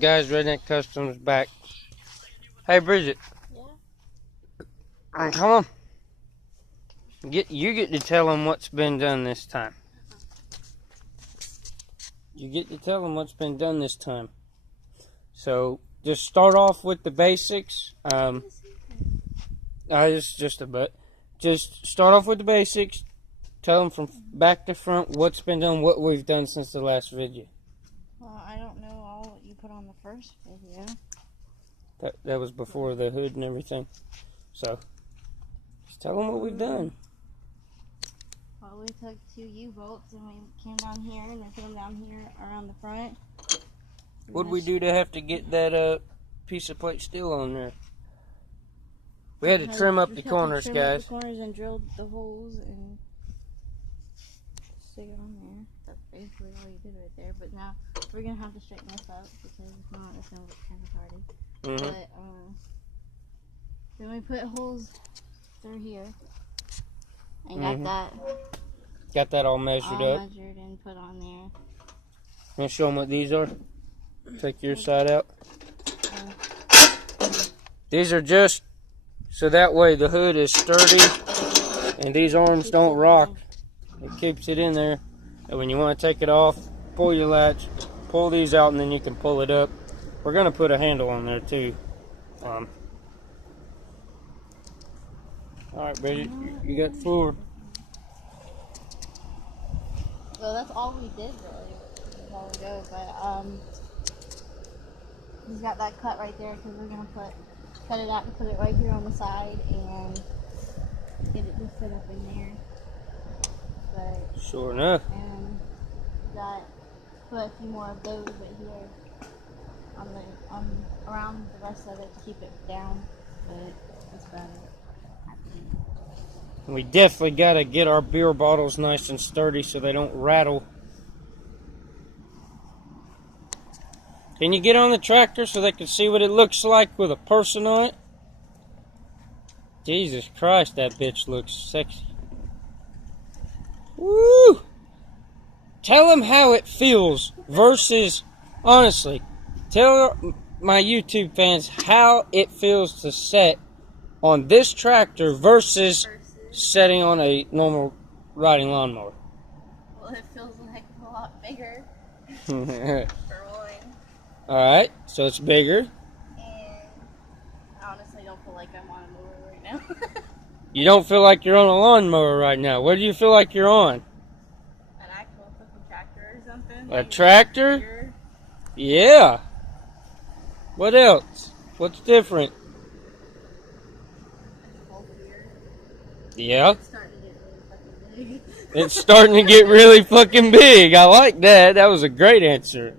Guys, Redneck Customs back. Hey, Bridget. Yeah. Come on. You get to tell them what's been done this time. You get to tell them what's been done this time. So, just start off with the basics. Just a bit. Just start off with the basics. Tell them from back to front what's been done, what we've done since the last video. Well, I don't know all what you put on the first video. That was before the hood and everything. So, just tell them what we've done. Well, we took 2 U-bolts and we came down here and then put them down here around the front. What'd we do to have to get that piece of plate steel on there? We had to trim up the corners, guys. Trim up the corners and drilled the holes and stick it on there. That's basically all you did right there. But now we're gonna have to straighten this up because if not, it's gonna look kind of hardy. But then we put holes through here and got that all measured up. Measured and put on there. Want to show them what these are? Take your side out. These are just so that way the hood is sturdy and these arms don't rock. It keeps it in there. And when you want to take it off, pull your latch, pull these out, and then you can pull it up. We're going to put a handle on there too. Alright, Bridget, you got the floor. Well, that's all we did really a while ago, but he's got that cut right there because we're going to cut it out and put it right here on the side and get it just set up in there. But, sure enough. and got put a few more of those right here on around the rest of it to keep it down, but that's about it. We definitely got to get our beer bottles nice and sturdy so they don't rattle. Can you get on the tractor so they can see what it looks like with a person on it? Jesus Christ, that bitch looks sexy. Woo! Tell them how it feels versus, honestly, tell my YouTube fans how it feels to set on this tractor versus setting on a normal riding lawnmower. Well, it feels a heck of a lot bigger. Alright, so it's bigger. And I honestly don't feel like I'm on a mower right now. You don't feel like you're on a lawnmower right now. What do you feel like you're on? An actual fucking tractor or something? A tractor? Bigger. Yeah. What else? What's different? Yeah. It's starting to get really fucking big. It's starting to get really fucking big. I like that. That was a great answer.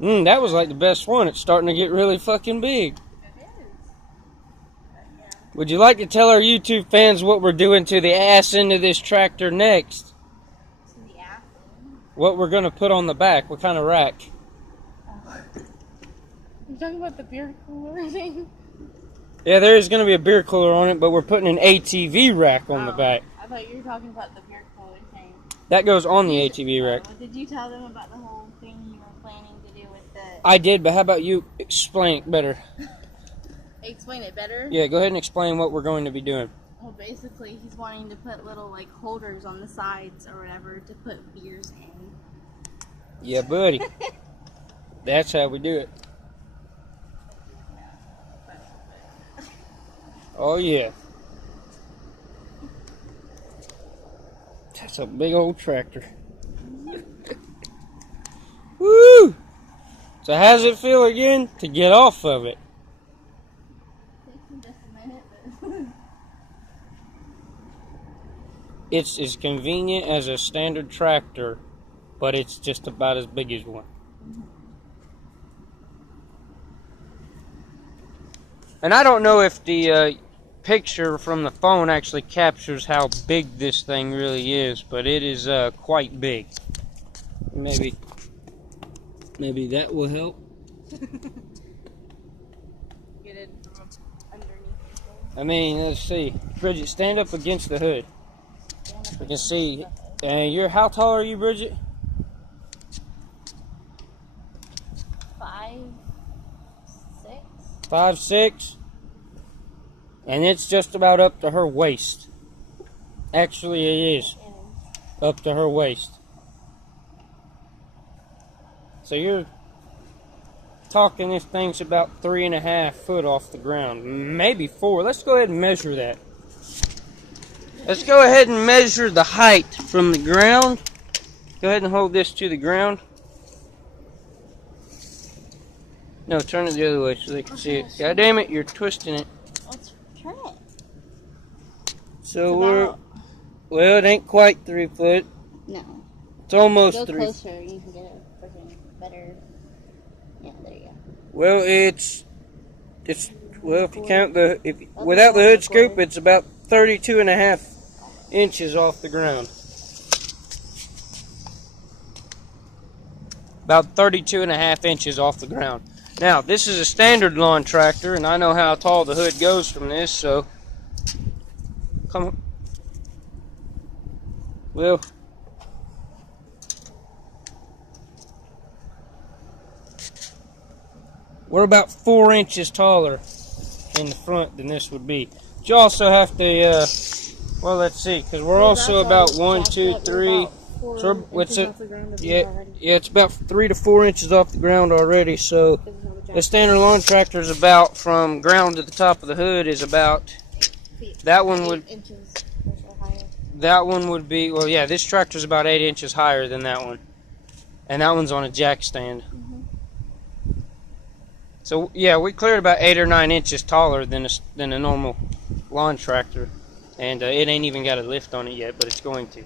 That was like the best one. It's starting to get really fucking big. It is. Yeah. Would you like to tell our YouTube fans what we're doing to the ass end of this tractor next? To the ass end? What we're going to put on the back? What kind of rack? You talking about the beer cooler thing? Yeah, there is going to be a beer cooler on it, but we're putting an ATV rack on the back. I thought you were talking about the beer cooler thing. That goes on the ATV rack. Did you tell them about the whole thing you were planning to do with the... I did, but how about you explain it better? Explain it better? Yeah, go ahead and explain what we're going to be doing. Well, basically, he's wanting to put little, like, holders on the sides or whatever to put beers in. Yeah, buddy. That's how we do it. Oh, yeah. That's a big old tractor. Woo! So how does it feel again to get off of it? Takes me just a minute, but... It's as convenient as a standard tractor, but it's just about as big as one. And I don't know if the picture from the phone actually captures how big this thing really is, but it is quite big. Maybe that will help. Get it from underneath. I mean, let's see. Bridget, stand up against the hood. We can see. And how tall are you, Bridget? 5'6". 5'6", and it's just about up to her waist. Actually, it is up to her waist. So you're talking this thing's about 3.5 foot off the ground, maybe 4. Let's go ahead and measure that. Let's go ahead and measure the height from the ground. Go ahead and hold this to the ground. No, turn it the other way so they can see it. God damn it, you're twisting it. Let's turn it. So well, it ain't quite 3 foot. No. It's almost Go 3. closer, you can get a freaking better. Yeah, there you go. Well, it's well, if you count without the hood scoop, it's about 32.5 inches off the ground. About 32.5 inches off the ground. Now, this is a standard lawn tractor, and I know how tall the hood goes from this, so come on. Well, we're about 4 inches taller in the front than this would be. But you also have to, well, let's see, because we're also about 1, 2, 3. So it's about 3 to 4 inches off the ground already. So the standard lawn tractor is about from ground to the top of the hood is about. That one would. That one would be, well, yeah. This tractor is about 8 inches higher than that one, and that one's on a jack stand. So yeah, we cleared about 8 or 9 inches taller than a normal lawn tractor, and it ain't even got a lift on it yet, but it's going to.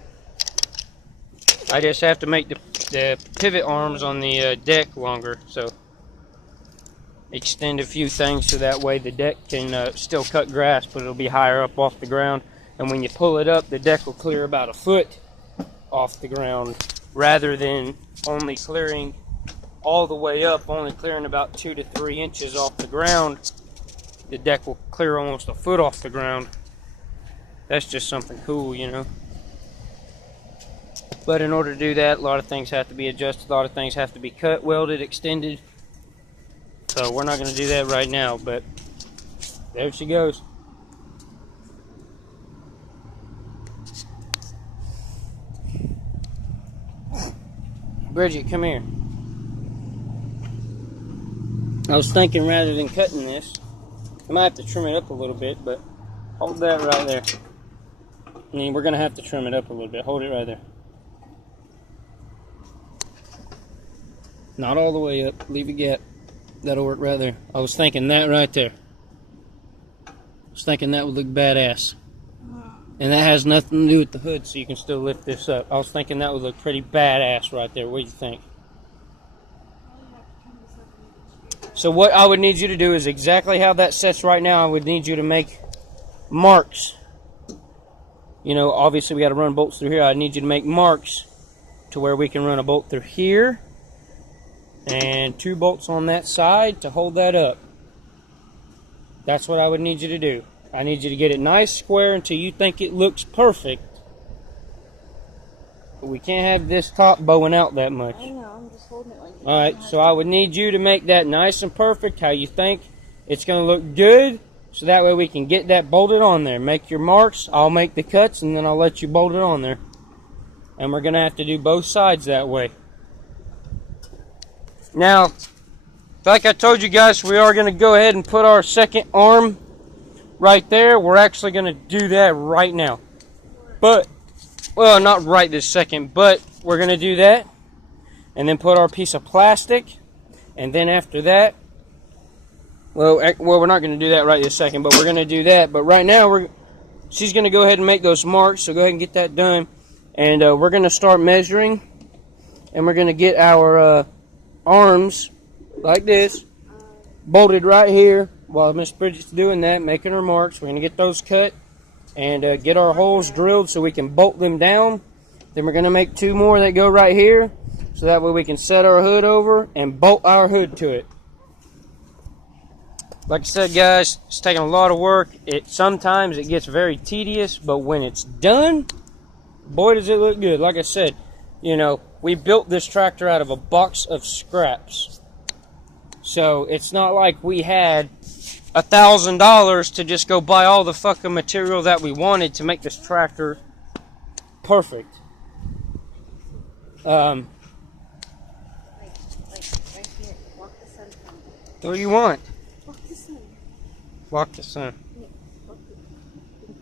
I just have to make the pivot arms on the deck longer, so extend a few things so that way the deck can still cut grass, but it'll be higher up off the ground. And when you pull it up, the deck will clear about 1 foot off the ground, rather than only clearing all the way up, only clearing about 2 to 3 inches off the ground. The deck will clear almost 1 foot off the ground. That's just something cool, you know. But in order to do that, a lot of things have to be adjusted, a lot of things have to be cut, welded, extended. So we're not going to do that right now, but there she goes. Bridget, come here. I was thinking rather than cutting this, I might have to trim it up a little bit, but hold that right there. I mean, we're going to have to trim it up a little bit. Hold it right there. Not all the way up. Leave a gap. That'll work right there. I was thinking that right there. I was thinking that would look badass. And that has nothing to do with the hood, so you can still lift this up. I was thinking that would look pretty badass right there. What do you think? So what I would need you to do is exactly how that sets right now. I would need you to make marks. You know, obviously we got to run bolts through here. I need you to make marks to where we can run a bolt through here. And 2 bolts on that side to hold that up. That's what I would need you to do. I need you to get it nice square until you think it looks perfect. But we can't have this top bowing out that much. I know, I'm just holding it like this. Alright, so I would need you to make that nice and perfect how you think it's going to look good. So that way we can get that bolted on there. Make your marks, I'll make the cuts, and then I'll let you bolt it on there. And we're going to have to do both sides that way. Now, like I told you guys, we are going to go ahead and put our second arm right there. We're actually going to do that right now. But, well, not right this second, but we're going to do that. And then put our piece of plastic. And then after that, well, we're not going to do that right this second, but we're going to do that. But right now, she's going to go ahead and make those marks, so go ahead and get that done. And we're going to start measuring. And we're going to get our arms like this bolted right here while Miss Bridget's doing that, making her marks. We're going to get those cut and get our holes drilled so we can bolt them down. Then we're going to make 2 more that go right here so that way we can set our hood over and bolt our hood to it. Like I said, guys, it's taking a lot of work. Sometimes it gets very tedious, but when it's done, boy does it look good. Like I said, you know, we built this tractor out of a box of scraps. So it's not like we had $1,000 to just go buy all the fucking material that we wanted to make this tractor perfect. Like right here. Walk the sun from me. What do you want? Walk the sun. Walk the sun. Yeah, walk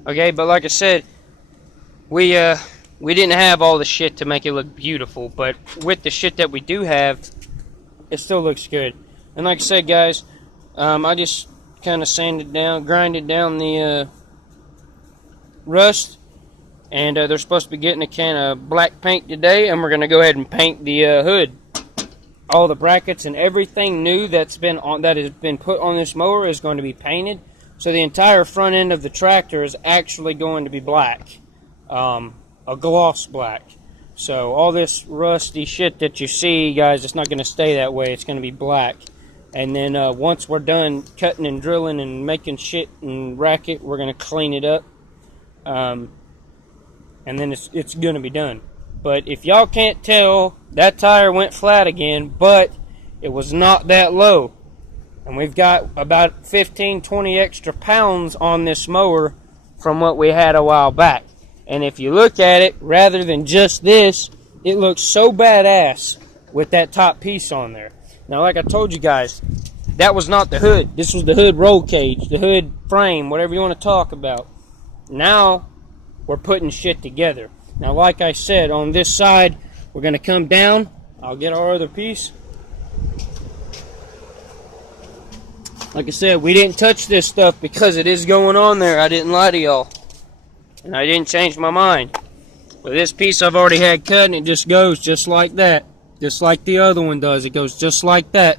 the Okay, but like I said, we didn't have all the shit to make it look beautiful, but with the shit that we do have, it still looks good. And like I said, guys, I just kind of grinded down the rust, and they're supposed to be getting a can of black paint today, and we're gonna go ahead and paint the hood. All the brackets and everything new that has been put on this mower is going to be painted. So the entire front end of the tractor is actually going to be black, a gloss black. So all this rusty shit that you see, guys, it's not going to stay that way. It's going to be black. And then once we're done cutting and drilling and making shit and racket, we're going to clean it up. And then it's going to be done. But if y'all can't tell, that tire went flat again, but it was not that low. And we've got about 15, 20 extra pounds on this mower from what we had a while back. And if you look at it, rather than just this, it looks so badass with that top piece on there. Now, like I told you guys, that was not the hood. This was the hood roll cage, the hood frame, whatever you want to talk about. Now, we're putting shit together. Now, like I said, on this side, we're going to come down. I'll get our other piece. Like I said, we didn't touch this stuff because it is going on there. I didn't lie to y'all. And I didn't change my mind. But this piece I've already had cut, and it just goes just like that. Just like the other one does. It goes just like that.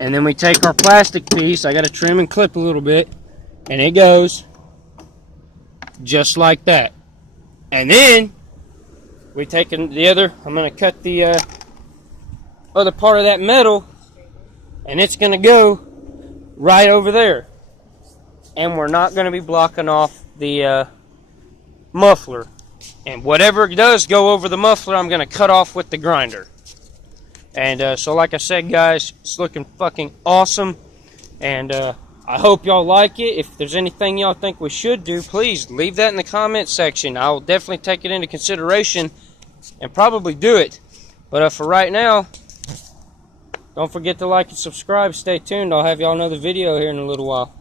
And then we take our plastic piece. I got to trim and clip a little bit. And it goes just like that. And then we take the other, I'm going to cut the other part of that metal, and it's going to go right over there. And we're not going to be blocking off the muffler. And whatever does go over the muffler, I'm going to cut off with the grinder. And so like I said, guys, it's looking fucking awesome. And I hope y'all like it. If there's anything y'all think we should do, please leave that in the comment section. I'll definitely take it into consideration and probably do it. But for right now, don't forget to like and subscribe. Stay tuned. I'll have y'all another video here in a little while.